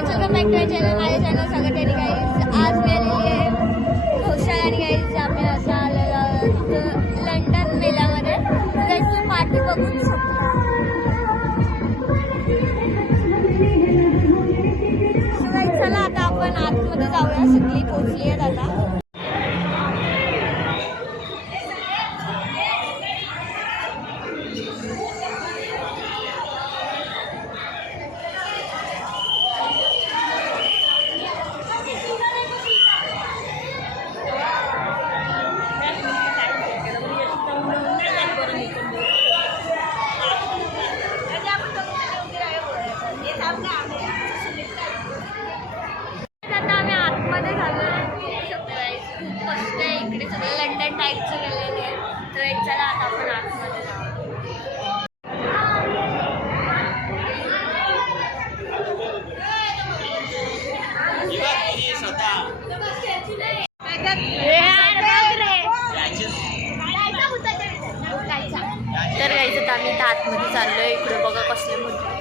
माझ्या चॅनल सगळ्यांनी गाईज आज मी आलेली आहे घोषाल आणि गाईज आम्ही असं आलेलो आहोत लंडन मेल्यामध्ये तर तुम्ही पार्टी बघू शकता. चला आता आपण आतमध्ये जाऊया. सगळी पोचली आहेत आता. लंडन टाईपचं गेलेले आहे तर चला आता आपण आतमध्ये तर गायचं तर आम्ही आतमध्ये चाललोय. इकडे बघा कसले मुद्दे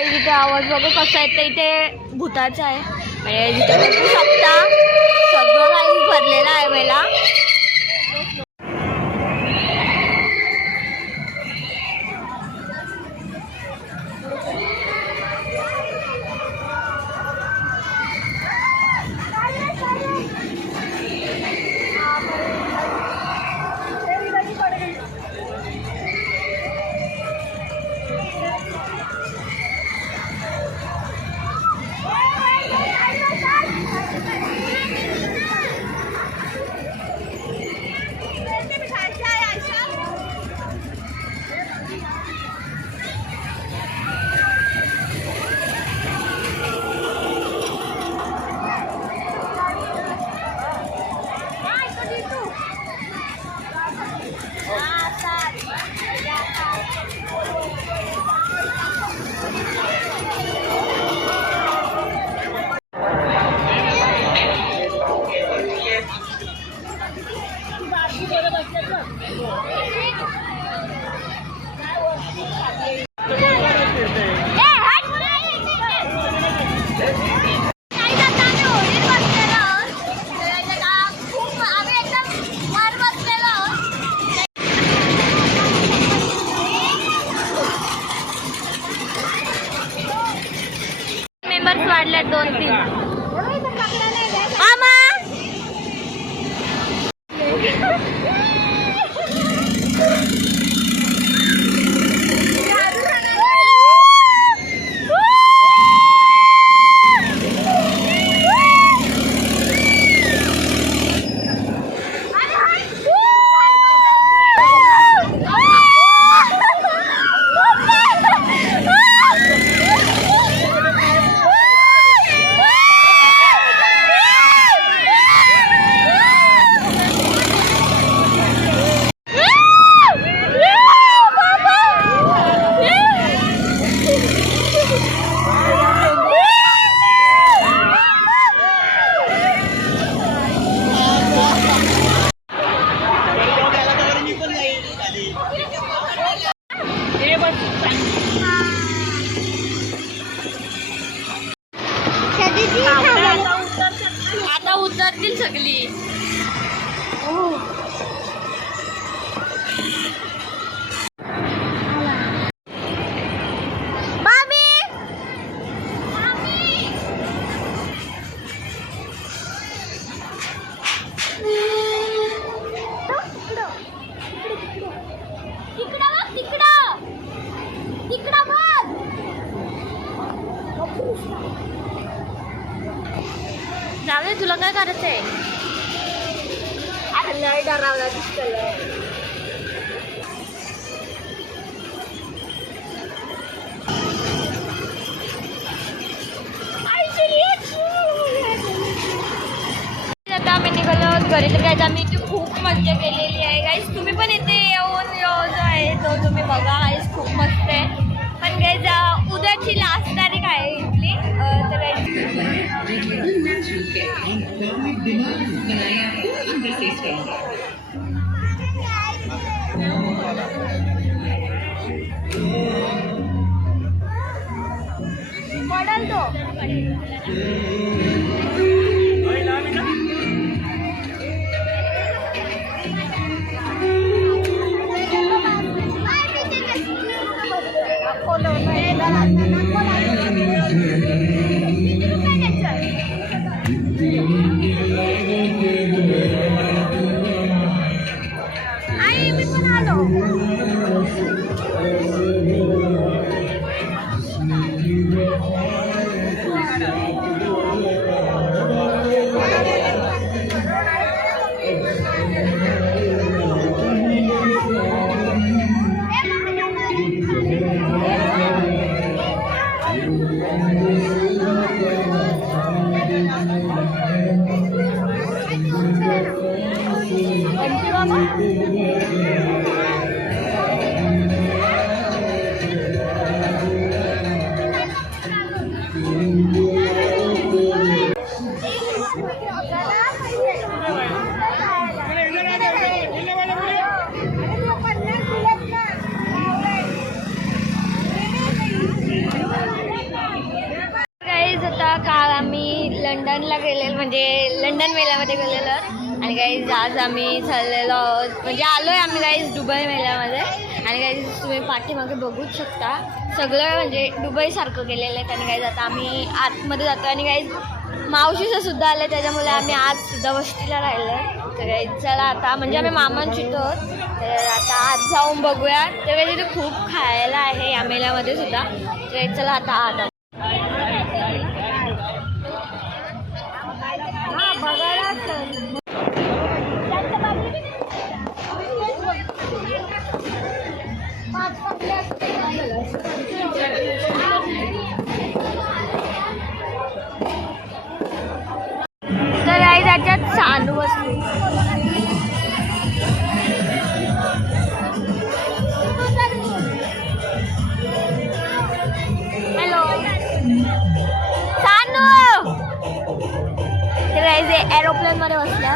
इथे आवाज बघा कसा आहे. तर इथे भूताचा आहे म्हणजे जिथे बघू शकता सगळं काही भरलेलं आहे. मला वाढल्या 2-3 मामा आता उतरतील सगळी. जावे तुला काय करायचंय? लय डरावला दिसतंय. आता आम्ही निघालो घरी. तर काय आम्ही इथे खूप मजा केलेली आहे गाईस. तुम्ही पण इथे येऊन जो आहे तो तुम्ही बघा गाईस. खूप मस्त आहे. पण गाईस उद्याची लास्ट तारीख आहे इथली. तर पडल तो. आई मी पण आलो. काल आम्ही लंडनला गेलेलो, म्हणजे लंडन मेळ्यामध्ये गेलेलो. आणि गाईज आज आम्ही चाललेलो आहोत, म्हणजे आलो आहे आम्ही गाईज दुबई मेळ्यामध्ये. आणि गाईज तुम्ही पाठीमागे बघूच शकता, सगळं म्हणजे दुबईसारखं केलेलं आहे. आणि गाईज आता आम्ही आतमध्ये जातो. आणि गाईज मावशीचं सुद्धा आलं, त्याच्यामुळे आम्ही आज सुद्धा वस्तीला राहिलो आहे. तर गाईज चला आता, म्हणजे आम्ही मामांची आहोत, तर आता आज जाऊन बघूया. तर गाईज तिथे खूप खायला आहे या मेळ्यामध्ये सुद्धा. तर गाईज चला आता आत. तर आई त्याच्यात चालू असते. हॅलो सानू. तर आई एरोप्लेन मध्ये बसल्या.